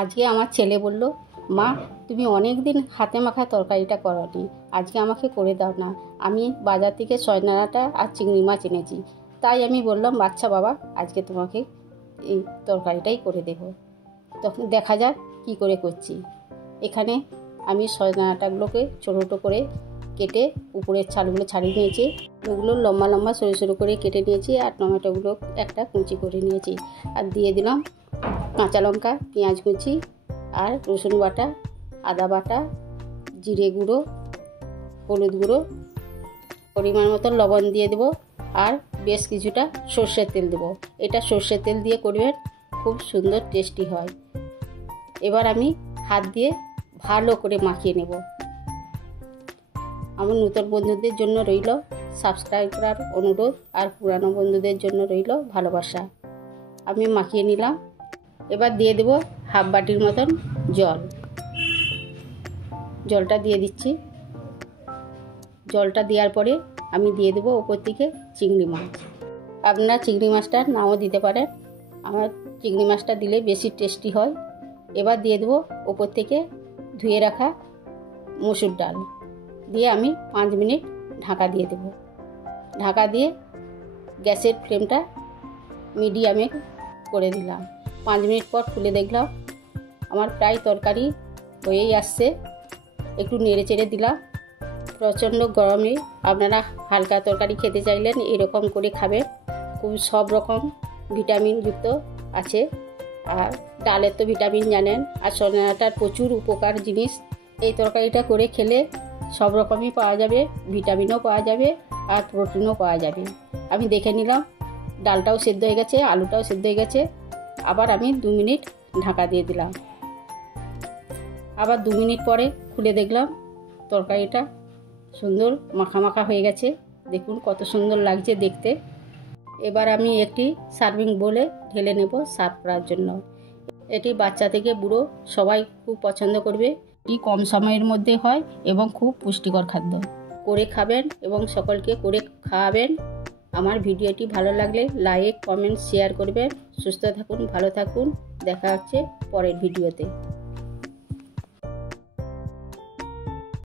আজকে আমার ছেলে বলল, মা তুমি অনেক দিন হাতে মাখা তরকারিটা করোনি, আজকে আমাকে করে দাও না। আমি বাজার থেকে সজনাটা আর চিংড়ি মাছ এনেছি, তাই আমি বললাম বাচ্চা বাবা আজকে তোমাকে এই তরকারিটাই করে দেব। তখন দেখা যাক কী করে করছি। এখানে আমি সজনাটাগুলোকে ছোটো ছোটো করে কেটে উপরের ছালগুলো ছাড়িয়ে নিয়েছি, ওগুলো লম্বা লম্বা সরু সরু করে কেটে নিয়েছি, আর টমেটোগুলো একটা কুচি করে নিয়েছি, আর দিয়ে দিলাম কাঁচা লঙ্কা, পেঁয়াজ কুচি আর রসুন বাটা, আদা বাটা, জিরে গুঁড়ো, হলুদ গুঁড়ো, পরিমাণ মতো লবণ দিয়ে দেবো, আর বেশ কিছুটা সর্ষের তেল দেবো। এটা সর্ষের তেল দিয়ে করবেন, খুব সুন্দর টেস্টি হয়। এবার আমি হাত দিয়ে ভালো করে মাখিয়ে নেব। আমার নতুন বন্ধুদের জন্য রইল সাবস্ক্রাইব করার অনুরোধ, আর পুরানো বন্ধুদের জন্য রইল ভালোবাসা। আমি মাখিয়ে নিলাম। এবার দিয়ে দেব হাফ বাটির মতন জল। জলটা দিয়ে দিচ্ছি। জলটা দেওয়ার পরে আমি দিয়ে দেবো ওপর থেকে চিংড়ি মাছ। আপনারা চিংড়ি মাছটা নাও দিতে পারেন, আমার চিংড়ি মাছটা দিলে বেশি টেস্টি হয়। এবার দিয়ে দেবো ওপর থেকে ধুয়ে রাখা মসুর ডাল, দিয়ে আমি 5 মিনিট ঢাকা দিয়ে দেব। ঢাকা দিয়ে গ্যাসের ফ্লেমটা মিডিয়ামে করে দিলাম। 5 মিনিট পর খুলে দেখলাম আমার প্রায় তরকারি হয়েই আসছে। একটু নেড়ে চেড়ে দিলাম। প্রচণ্ড গরমে আপনারা হালকা তরকারি খেতে চাইলেন এরকম করে খাবেন, খুব সব রকম ভিটামিনযুক্ত আছে। আর ডালের তো ভিটামিন জানেন, আর সজনাটার প্রচুর উপকার জিনিস। এই তরকারিটা করে খেলে সব রকমই পাওয়া যাবে, ভিটামিনও পাওয়া যাবে আর প্রোটিনও পাওয়া যাবে। আমি দেখে নিলাম ডালটাও সেদ্ধ হয়ে গেছে, আলুটাও সেদ্ধ হয়ে গেছে। আবার আমি 2 মিনিট ঢাকা দিয়ে দিলাম। আবার 2 মিনিট পরে খুলে দেখলাম তরকারিটা সুন্দর মাখা মাখা হয়ে গেছে। দেখুন কত সুন্দর লাগছে দেখতে। এবার আমি একটি সার্ভিং বোলে ঢেলে নেব সার্ভ করার জন্য। এটি বাচ্চা থেকে বুড়ো সবাই খুব পছন্দ করবে। এটি কম সময়ের মধ্যে হয় এবং খুব পুষ্টিকর খাদ্য। করে খাবেন এবং সকলকে করে খাওয়াবেন। আমার ভিডিওটি ভালো লাগলে লাইক, কমেন্ট, শেয়ার করবেন। সুস্থ থাকুন, ভালো থাকুন। দেখা হচ্ছে পরের ভিডিওতে।